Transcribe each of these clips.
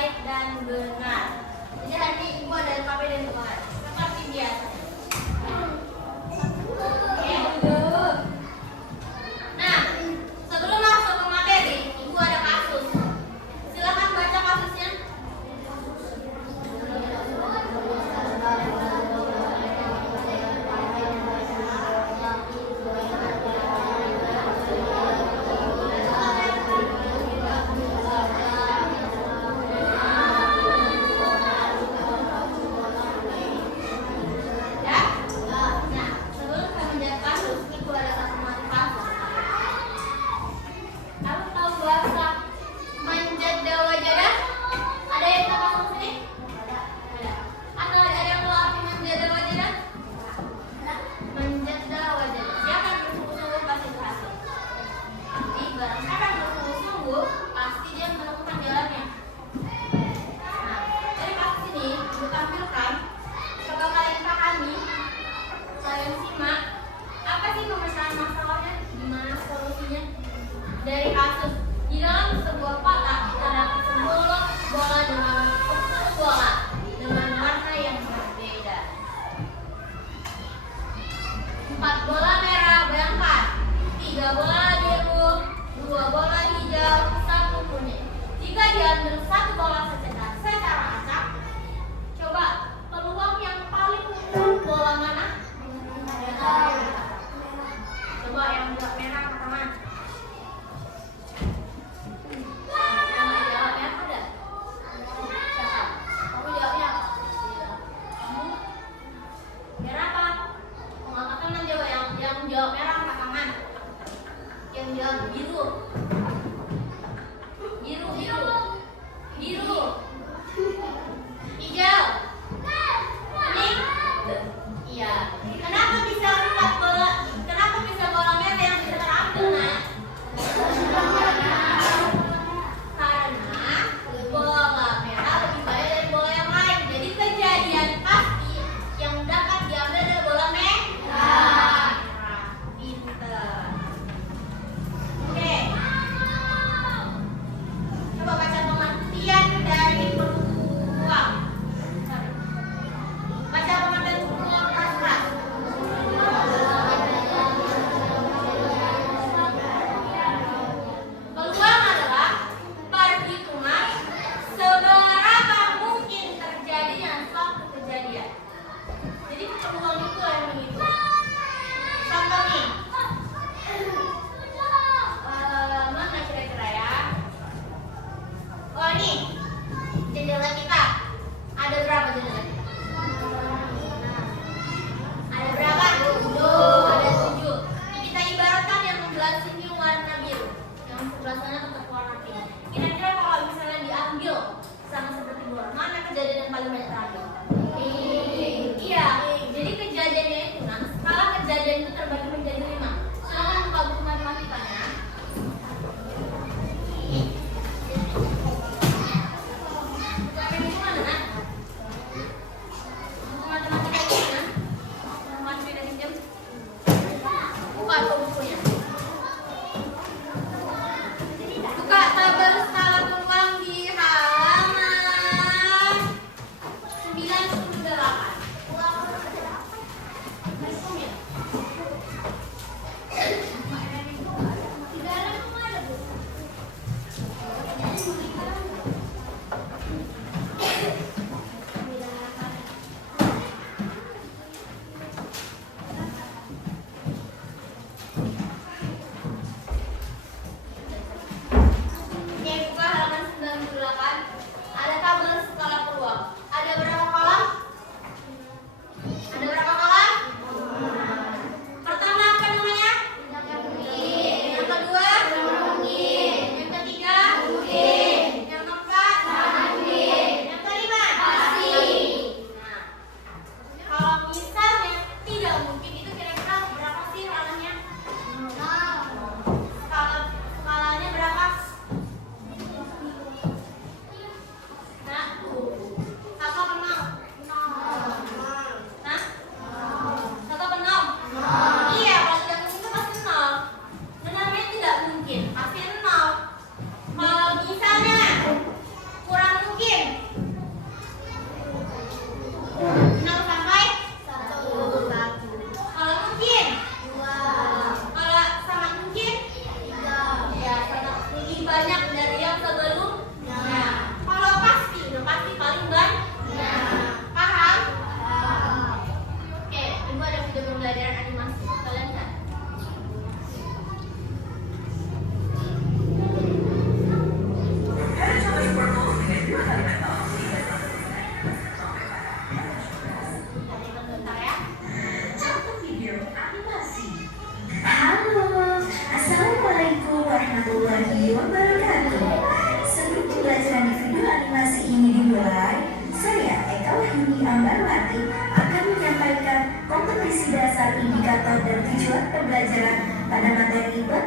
baik dan benar. Jadi hari ini ibu ada KP dan benar. Seperti biasa. Nah, sebelum masuk ke materi, ibu ada kasus. Silakan baca kasusnya. Dari kasus di dalam sebuah kotak terdapat sebuah bola dengan bola dengan warna yang berbeda. 4 bola merah, bayangkan 3 bola biru, 2 bola hijau, 1 kuning. Jika diambil 1 bola secara acak, coba peluang yang paling unggul bola mana? Coba yang merah pertama. Jawab merah angkat tangan. Yang jawab biru. Biru. Hijau. Kuning. Iya. Kenapa bisa bola merah yang bisa terambil, Nak? Karena bola merah lebih banyak dari bola yang lain. Jadi kejadian pasti yang dapat diambil adalah bola merah. Oke. Coba baca pengertian dari peluang. Baca pengertian peluang keras. Peluang adalah perhitungan seberapa mungkin terjadinya suatu kejadian. Jadi peluang itu yang menghitung. Contoh nih. Mana kira-kira ya? Oh ini jendela kita. Ada berapa jendela kita? Ada berapa? 7. Ada 7. Ini kita ibaratkan yang sebelah sini warna biru, yang sebelah sana tetap warna pink. Kira-kira kalau misalnya diambil sama seperti bola, mana kejadian yang paling banyak terambil? Iya. Jadi kejadiannya itu, nah skala kejadian itu terbagi menjadi 5. Silakan buka buku matematikanya. Buka tabel skala peluang di halaman 9. kompetensi dasar, indikator, dan tujuan pembelajaran pada materi peluang.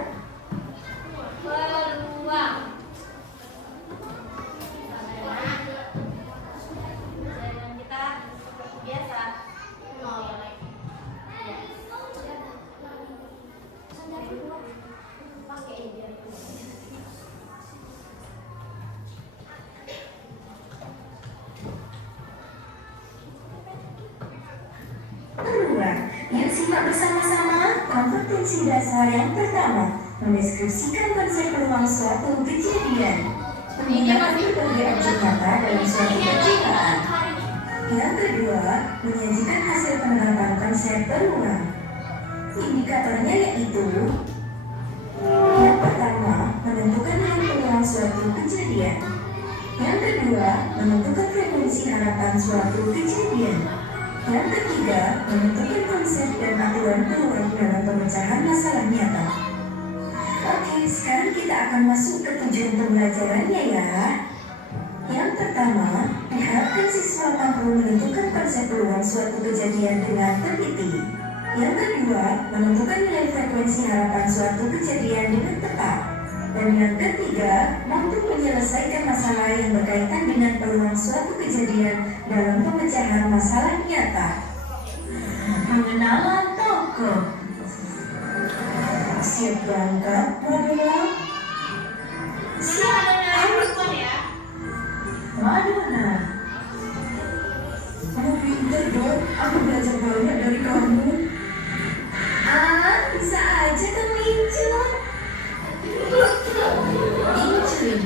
Jawaban kita seperti biasa, 0. Pakai dia. peluang. Yuk simak bersama-sama kompetensi dasar yang pertama, mendeskripsikan konsep peluang suatu kejadian. Menggunakan berbagai objek nyata dalam suatu penciptaan. Yang kedua, menyajikan hasil penerapan konsep peluang. Indikatornya yaitu: yang pertama, menentukan hal peluang suatu kejadian. Yang kedua, menentukan frekuensi harapan suatu kejadian. Yang ketiga, menentukan konsep dan aturan peluang dalam pemecahan masalah nyata. Oke, sekarang kita akan masuk ke tujuan pembelajarannya ya. Yang pertama, diharapkan siswa mampu menentukan konsep peluang suatu kejadian dengan teliti. Yang kedua, menentukan nilai frekuensi harapan suatu kejadian dengan tepat. Dan yang ketiga, mampu menyelesaikan masalah yang berkaitan dengan peluang suatu kejadian dalam pemecahan masalah nyata. Pengenalan tokoh. Siap berangkat, Madonna? Siap, Ya. Madonna. Kamu pintar dong, aku belajar banyak dari kamu. Bisa aja kamu Incun. Incun.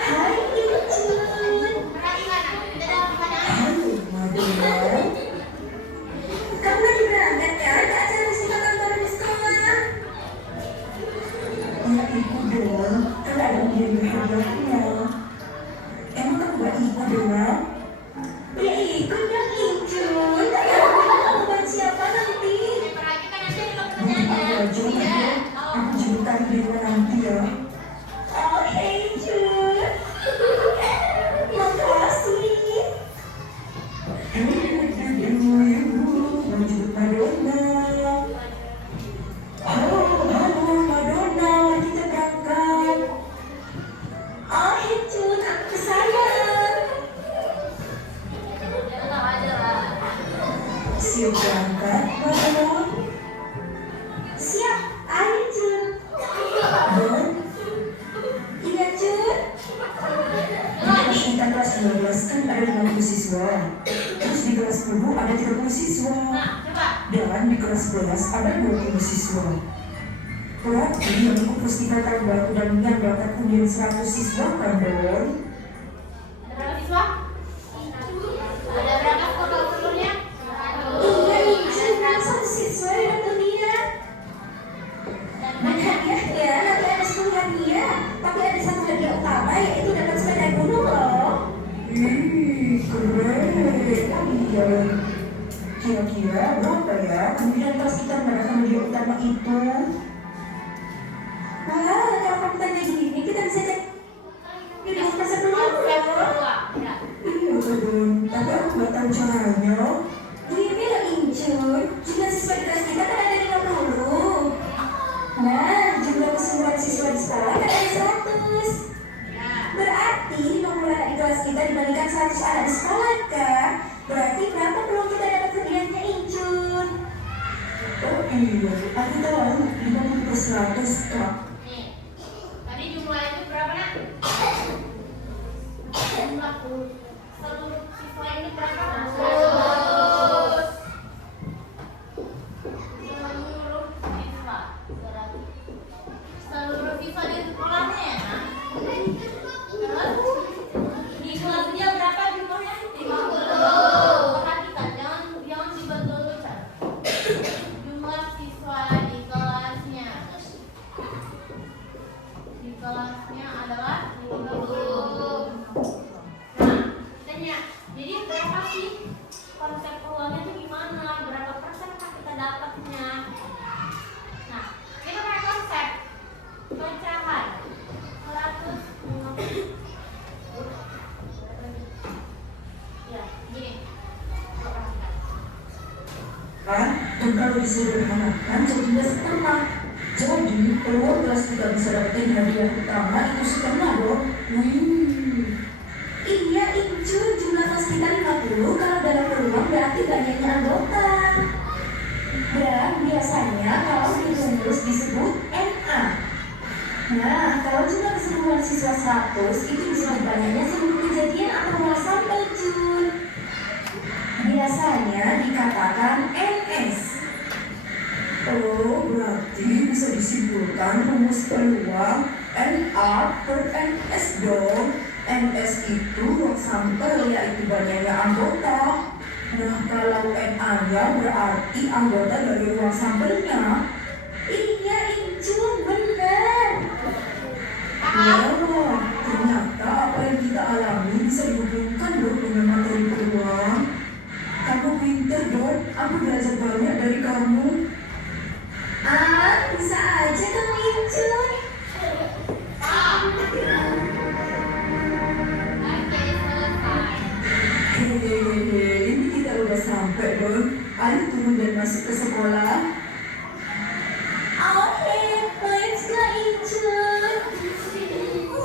Hai Incun. Halo Madonna. Kamu lagi berangkat ya ke acara festival kantoran di sekolah? Ya ikut dong, kan ada biaya hadiahnya. Emang kamu gak ikut dong? Ya ikut dong Incun. Tapi aku mau buat siapa nanti? Aku aja aku jemput dewa nanti ya. Oh hey Jun. Makasih. Mau jemput Madonna. Halo Madonna, kita berangkat. Oh hey Jun, aku sayang. Siap berangkat Madonna? Siap, ayo Jun. Bon? Iya Jun. Di kelas kita kelas 12 kan ada 50 siswa. Terus di kelas 10 ada 30 siswa. Dan di kelas 11 ada 20 siswa. Berarti yang ikut festival tahun baru dan yang dapat undian 100 siswa kan Bon? Ada berapa siswa? Ada berapa total seluruhnya? Iya Jun, satu siswa yang dapat undian. Dan hadiahnya nanti ada 10 hadiah. Tapi ada satu hadiah utama yaitu dapat sepeda gunung loh. Keren. Oh iya. Kira-kira berapa ya undian kelas kita mendapatkan hadiah utama itu? Wah, kalau kamu tanya gini, kita bisa cek di buku sebelumnya loh. Iya Don, tapi aku gak tahu caranya. Ini lah Incun, jumlah siswa di kelas kita kan ada 50. Nah, jumlah keseluruhan siswa di sekolah kan ada 100. Berarti 50 anak di kelas kita dibandingkan 100 anak di sekolah kan? Berarti berapa peluang kita dapat hadiahnya Incun? Oh iya, aku tahu 50 per 100 Kak. Nih, tadi jumlah itu berapa nak? Jumlah seluruh siswa ini berapa? 100. Seluruh siswa di sekolahnya ya nak? Terus di kelas dia berapa jumlahnya? 50. Perhatikan, jangan dibetulkan. Jumlah siswa di kelasnya adalah 50. Nah, tanya, jadi berapa sih Dan kalau disederhanakan jadinya setengah. Jadi peluang kelas kita bisa dapetin hadiah utama itu setengah dong. Iya, Incun, jumlah kelas kita 50. Kalau dalam peluang berarti banyaknya anggota. Dan biasanya kalau dirumus disebut NA. Nah, kalau jumlah keseluruhan siswa 100 itu disebut banyaknya sebelum kejadian atau mulai sampai Jun. Biasanya dikatakan NS. Oh, berarti bisa disimpulkan rumus peluang NA per NS dong. NS itu ruang sampel, yaitu banyaknya anggota. Nah, kalau NA-nya berarti anggota dari ruang sampelnya. Iya, Incun, benar. Ya, ternyata apa yang kita alami bisa dihubungkan dong dengan materi peluang. Kamu pinter dong, aku belajar banyak dari kamu. Bisa aja kamu, Incun. Hehehe, ini kita udah sampai dong. Ayo turun dan masuk ke sekolah. Oke, let's go, Incun.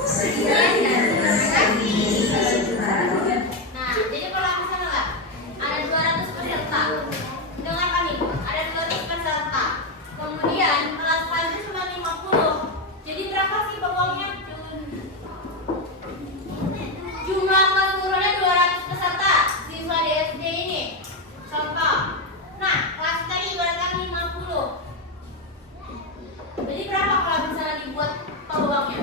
Sekian dari kami. Nah, jadi kalau misalnya ada 200 peserta, dengarkan nih, ada 200 peserta. Kemudian kelas-kelasnya cuma 50. Jadi berapa sih peluangnya? Jumlah keseluruhannya 200 peserta siswa di SD ini. Contoh. Nah, kelas tadi ibaratkan 50. Jadi berapa kalau misalnya dibuat peluangnya?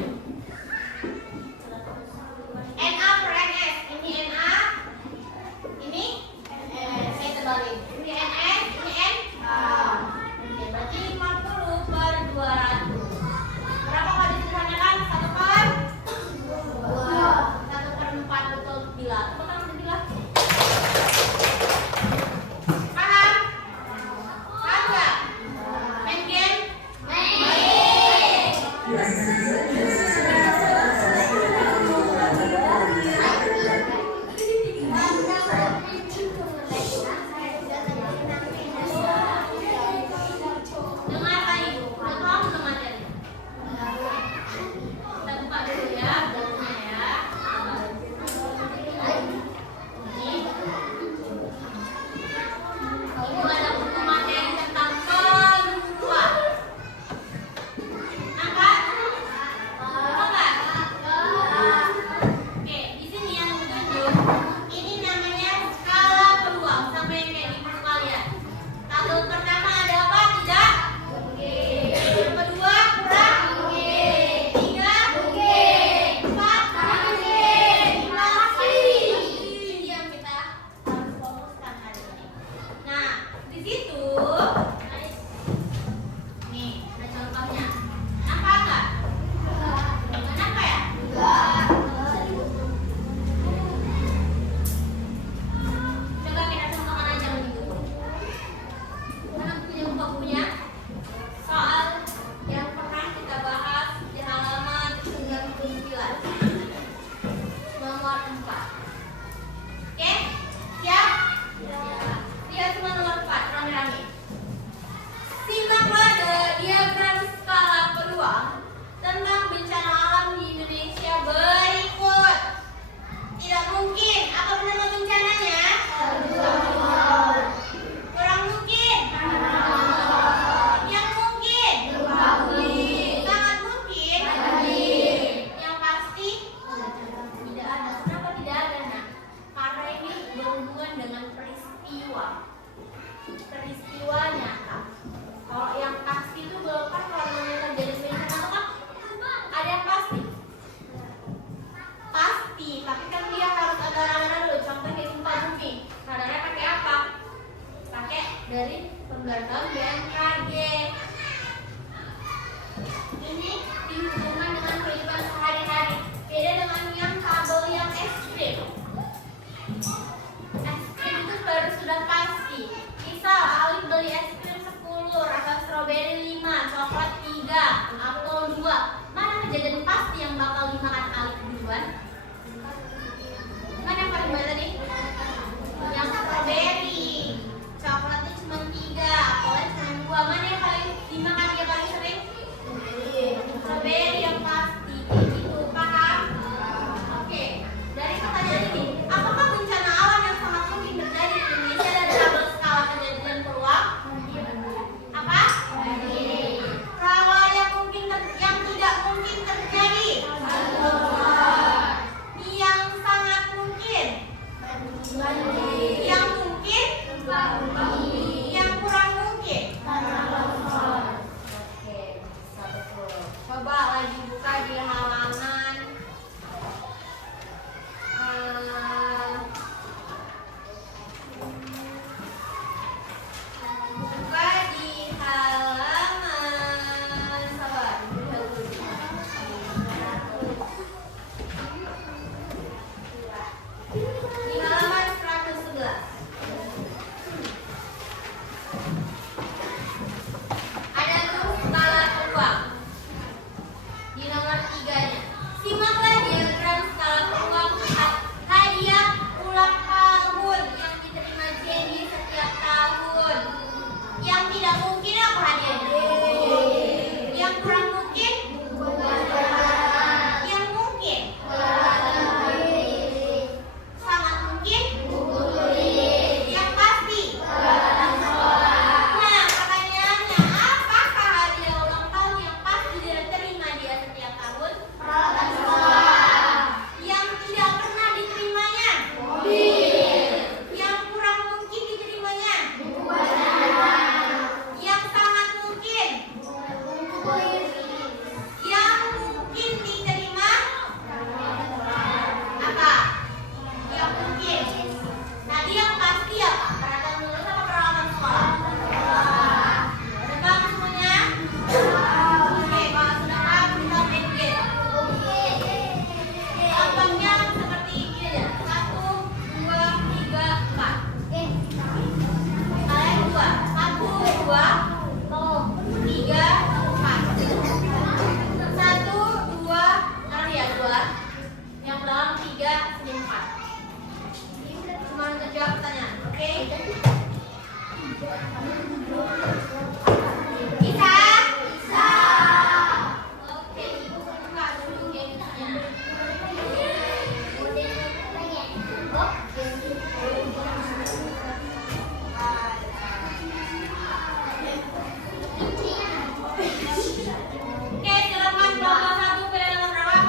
NA per NS. Ini NA. Ini saya terbalik. Ini NS, ini NA. Oke, berarti 50 per 200. Berapa kalau disederhanakan? 1 per 2. 1 per 4, betul bila. Tepuk tangan bila. Paham? Paham nggak? Main game? Dengarkan ibu, udah tahu belum materi? Kita buka dulu ya, bukunya ya. Ibu ada buku materi tentang peluang. Angkat? Angkat? Oke, di sini yang ditunjuk, ini namanya skala peluang, sama yang kayak di buku kalian. Tabel pertama ada apa? Tidak? Yang kedua kurang? 3? 4? 5? Ini yang kita harus fokuskan hari ini. Nah, di situ nih ada contohnya. Nampak nggak? Nggak nampak ya? Coba kita contohkan aja begitu. Mana bukunya? Soal yang pernah kita bahas di halaman 99 nomor 4. Oke? Siap? Lihat semua nomor 4, rame-rame. Simaklah diagram skala peluang tentang bencana alam di Indonesia berikut. Tidak mungkin. Apa nama bencananya? Kurang mungkin. Yang mungkin. Sangat mungkin. Yang pasti tidak ada. Kenapa tidak ada? Nah, karena ini berhubungan dengan peristiwa nyata. Kalau yang pasti itu belum, kan kalau namanya terjadi bencana itu kan ada yang pasti, tapi kan dia harus ada ramalan dulu. Contoh kayak gempa bumi, radarnya pakai apa? Pakai dari pemberitahuan BMKG. Ini dihubungkan dengan kehidupan sehari-hari. Beda dengan yang kabel yang ekstrim. Ekstrim itu baru sudah pasti. Misal Alif beli es krim 10, rasa stroberi 5, coklat 3, apel 2. Mana kejadian pasti yang bakal dimakan Alif duluan? Mana yang paling banyak tadi? Yang stroberi. Coklatnya cuma 3, apel Di halaman 111. Ada tuh skala peluang. Di nomor 3-nya. Simaklah diagram skala peluang hadiah ulang tahun yang diterima Jenny setiap tahun. Yang tidak mungkin apa hadiahnya? Yang kurang mungkin? Yang mungkin? Sangat mungkin? Yang pasti? Nah, pertanyaannya, apakah hadiah ulang tahun yang pasti diterima dia setiap tahun? Yang tidak pernah diterimanya? Yang kurang mungkin diterimanya? Yang sangat mungkin? Yang mungkin diterima? Apa? Yang mungkin. Tadi yang pasti apa? Peralatan lulus apa peralatan sekolah? Udah paham semuanya? Oke, kalau sudah paham kita main game. Gampangnya seperti ini aja. 1, 2, 3, 4. Kalian 2. 1, 2, 3, 4. 1, 2, taruh ya 2. Yang belakang 3, sini 4. Cuma untuk jawab pertanyaan, oke? Bisa? Bisa. Oke, ibu buka dulu gamenya. Oke, silakan nomor 1 pilih nomor berapa?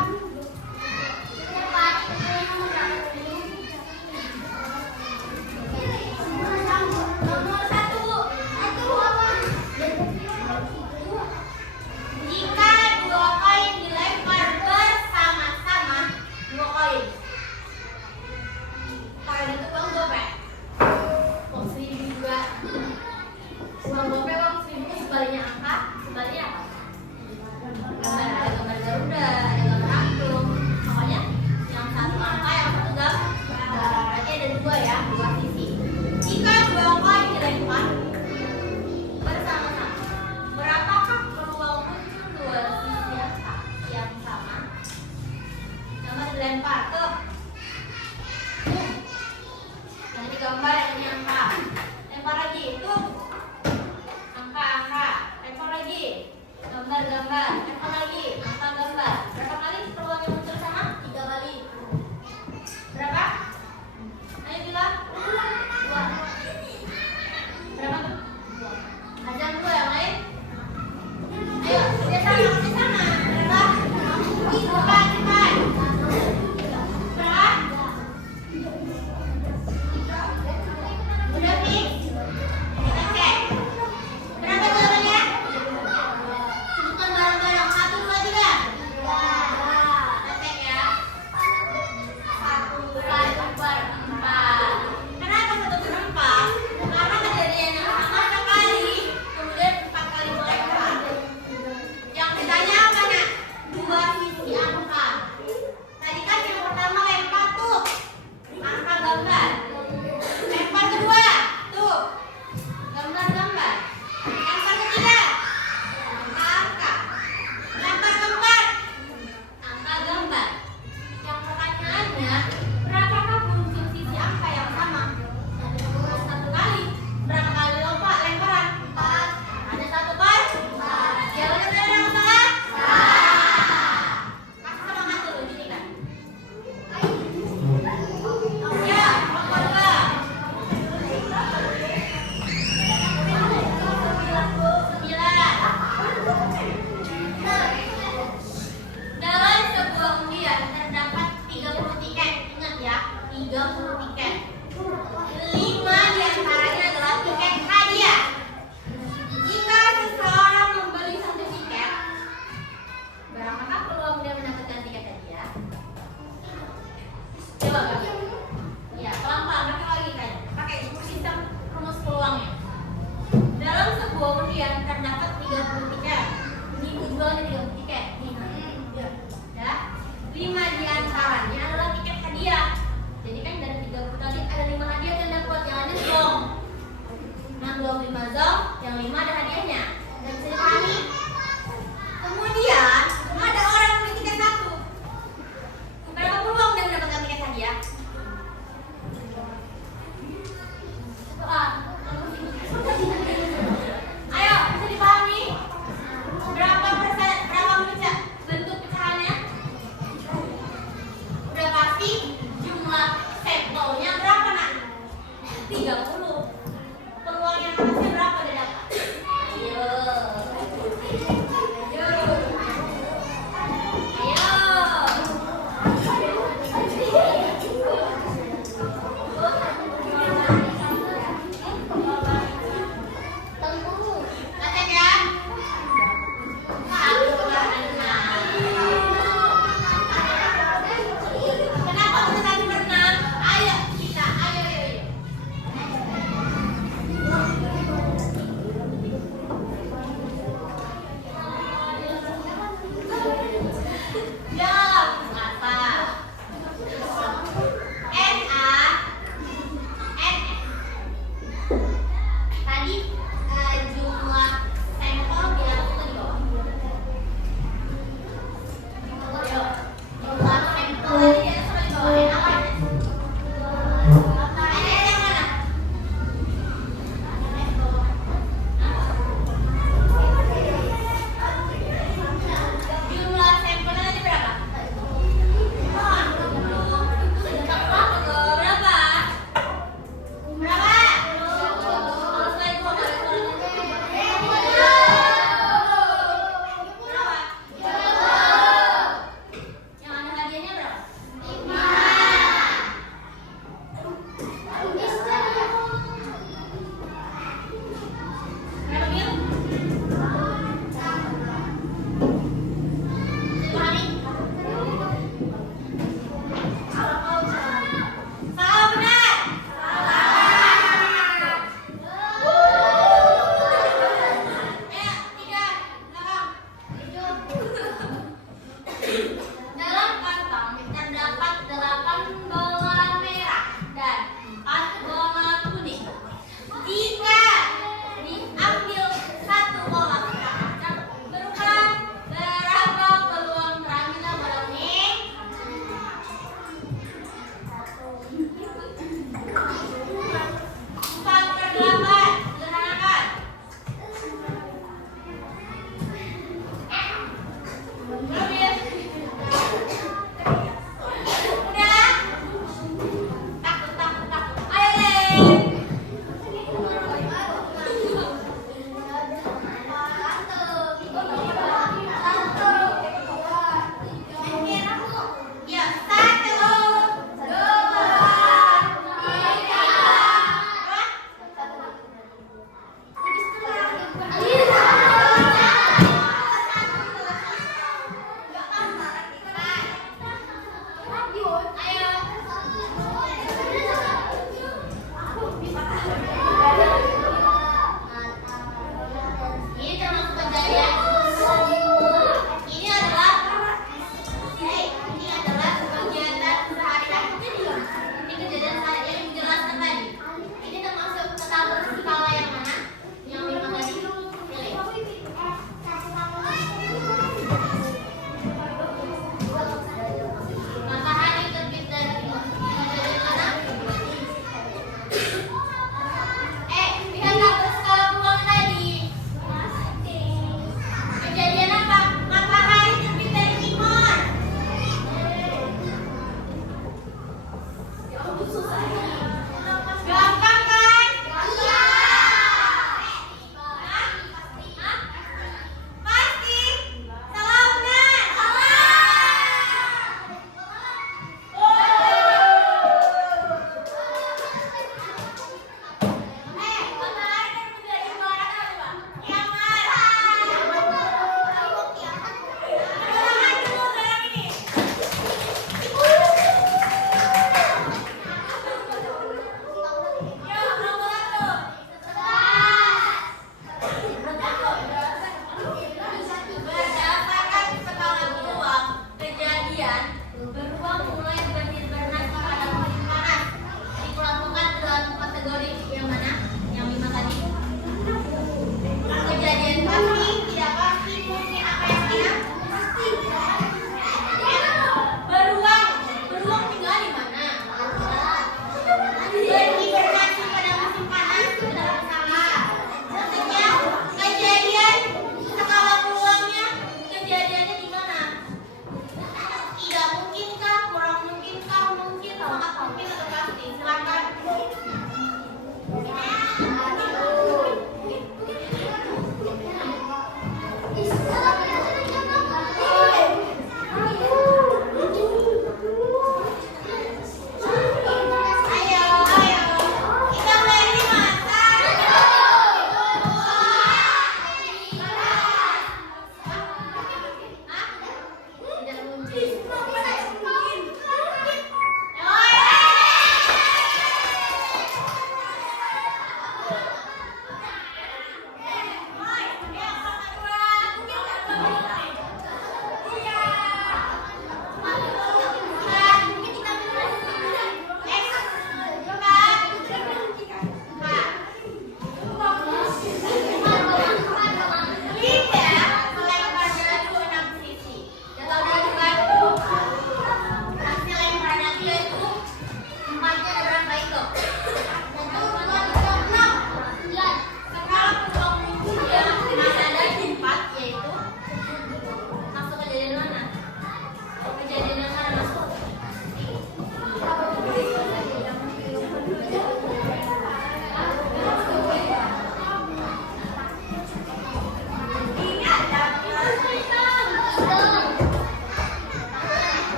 Nomor 1. Jika 2 koin dilempar bersama-sama, 2 koin. Koin itu uang gope. Uang 1.000 juga. Uang gope, uang 1.000 sebaliknya angka, sebaliknya apa? Ada gambar Garuda, ada gambar angklung. Pokoknya yang satu angka, yang satu gambar. Berarti ada 2 ya, 2 sisi. Jika 2 koin dilempar bersama-sama, berapakah peluang muncul 2 sisi angka yang sama? Gambar dilempar tuh. Yang ini gambar, yang ini angka. Lempar lagi, tuh. Angka-angka. Lempar lagi. Gambar-gambar. Lempar lagi. Angka-gambar. Berapa kali peluangnya muncul sama? 3 kali. Berapa? Ayo bilang. 2. Berapa tuh? Ajang 2 yang lain. Ayo, sama. Berapa? Cepat. Berapa? Udah fix? Kita cek. Berapa jawabannya? Sebutkan bareng-bareng. 1, 2, 3. Kita cek ya. 1, 4. Kenapa 1 per 4? Karena kejadian yang sama sekali, kemudian 4 kali melempar. Yang ditanya apa nak? 2 sisi angka. Tadi kan yang pertama lempar tuh angka gambar. Lempar kedua tuh gambar-gambar. Lempar ketiga angka-angka. Lempar keempat angka gambar. Yang pertanyaannya, berapakah muncul sisi angka yang sama? 1 kali. Berapa kali lemparan? 4. Ada 1 kan? Jawabannya benar yang salah? Kasih semangat dulu, gini kan? Ya, nomor 2. 9. Dalam sebuah undian terdapat 30 tiket. Ingat ya, 30 tiket. 5 diantaranya adalah tiket hadiah. Jika seseorang membeli 1 tiket, berapakah peluang dia mendapatkan tiket hadiah? Coba Kak. Ya, pelan-pelan pakai logikanya. Pakai sistem rumus peluangnya. Dalam sebuah undian terdapat 30 tiket. Ini jualnya 30 tiket. Nih, ya. 5 diantaranya adalah tiket hadiah. Jadi kan 30. Peluang yang atasnya berapa dia dapat? Ayo.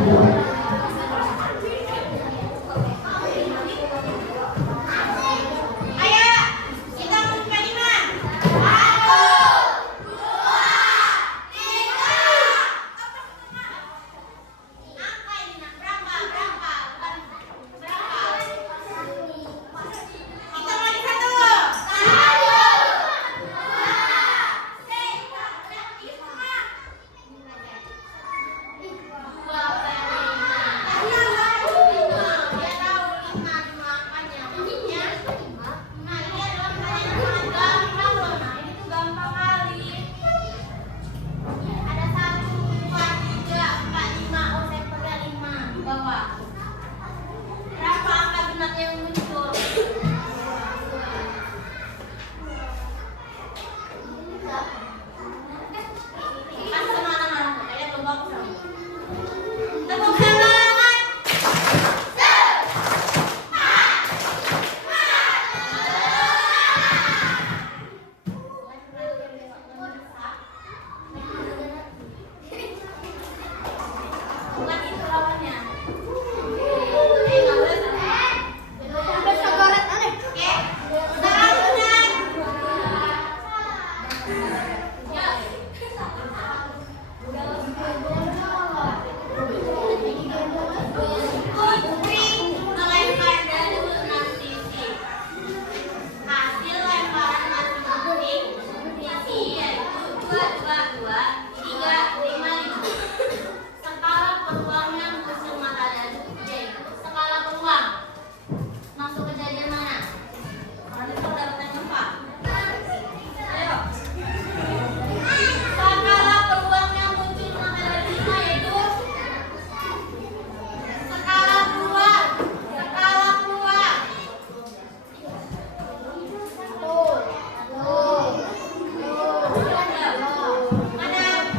Ayo, kita buka 5. 1, 2, 3. Angka ini nak berapa? Berapa? Kita lagi 1. 1, 2, berapa angka genap yang muncul? Kan kemana-mana, kayak lomba bersama. Tepuk tangan. Bukan itu lawannya. Nggak boleh sama. Oke, selanjutnya. Putri melempar dadu 6 sisi. Hasil lemparan masing-masing sisi yaitu 2, 2, 2, 3, 5, 5. Skala peluangnya musuh mata dadu yaitu skala peluang. Masuk kejadian mana? Kalau itu dapat yang 4. Ayo. Skala peluang yang muncul mata dadu 5 yaitu skala peluang. Skala peluang. Mana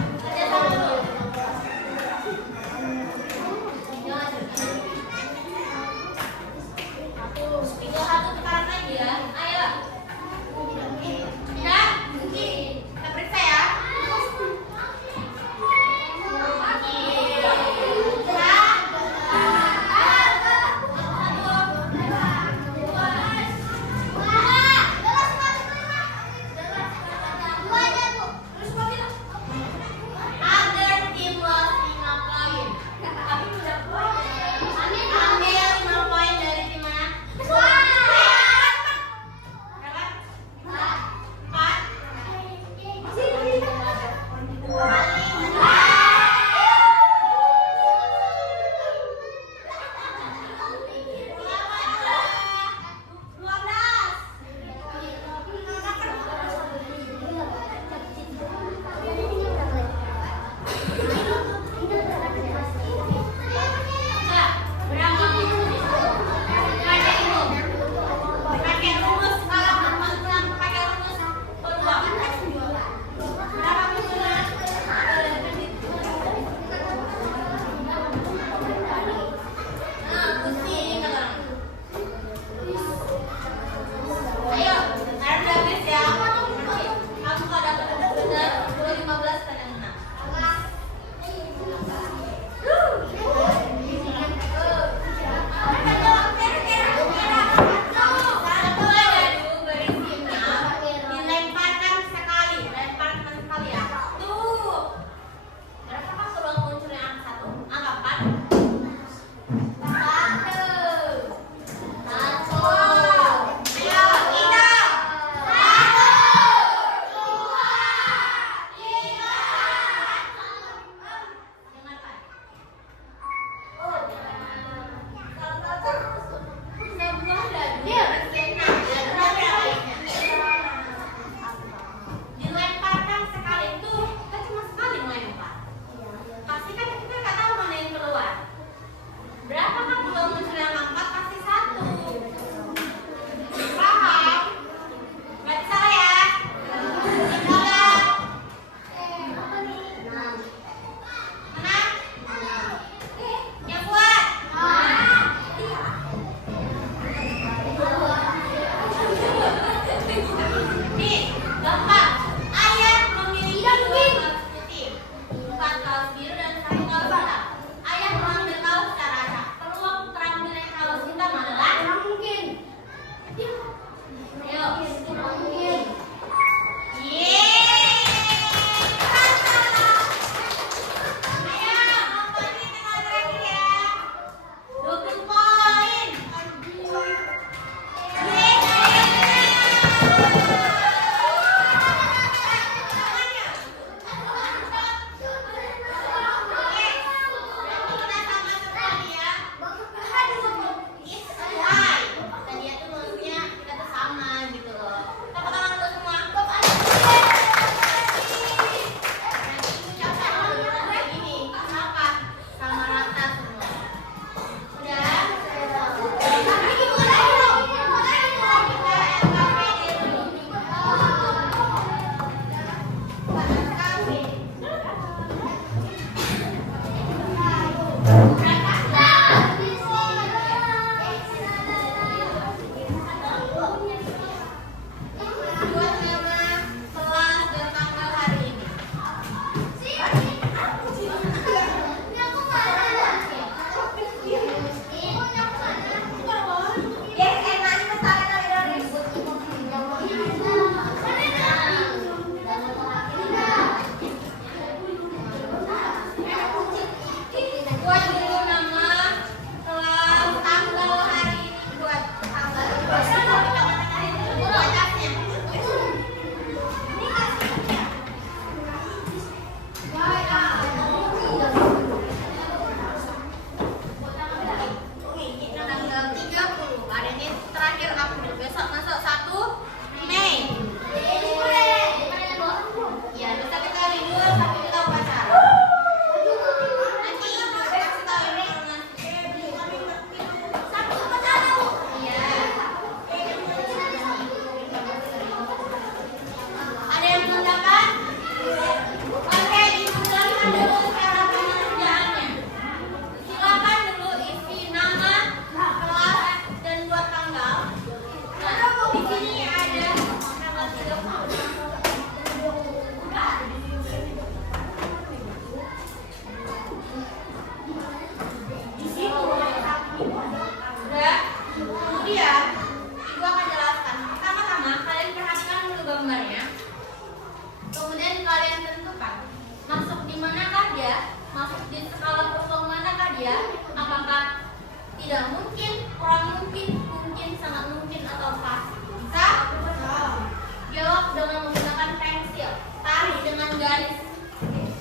garis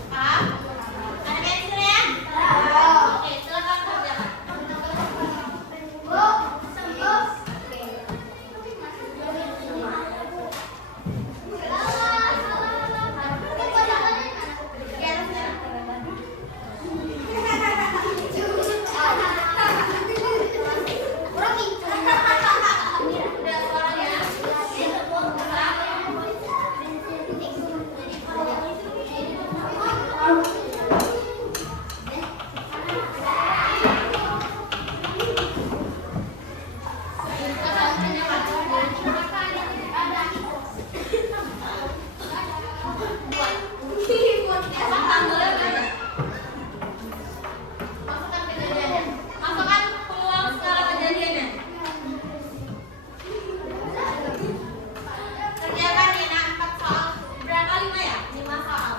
A. Ada pensilnya? Oke, silakan kerjakan. Masukkan peluang skala kejadiannya. Kerjakan Nina 4 soal. Berapa 5 ya? 5 soal.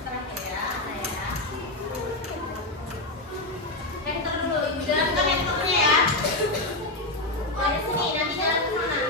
Terakhir ya, saya. Enter dulu, ibu jalankan enternya ya. Dari sini, nanti jalan ke sana.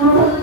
Thank you.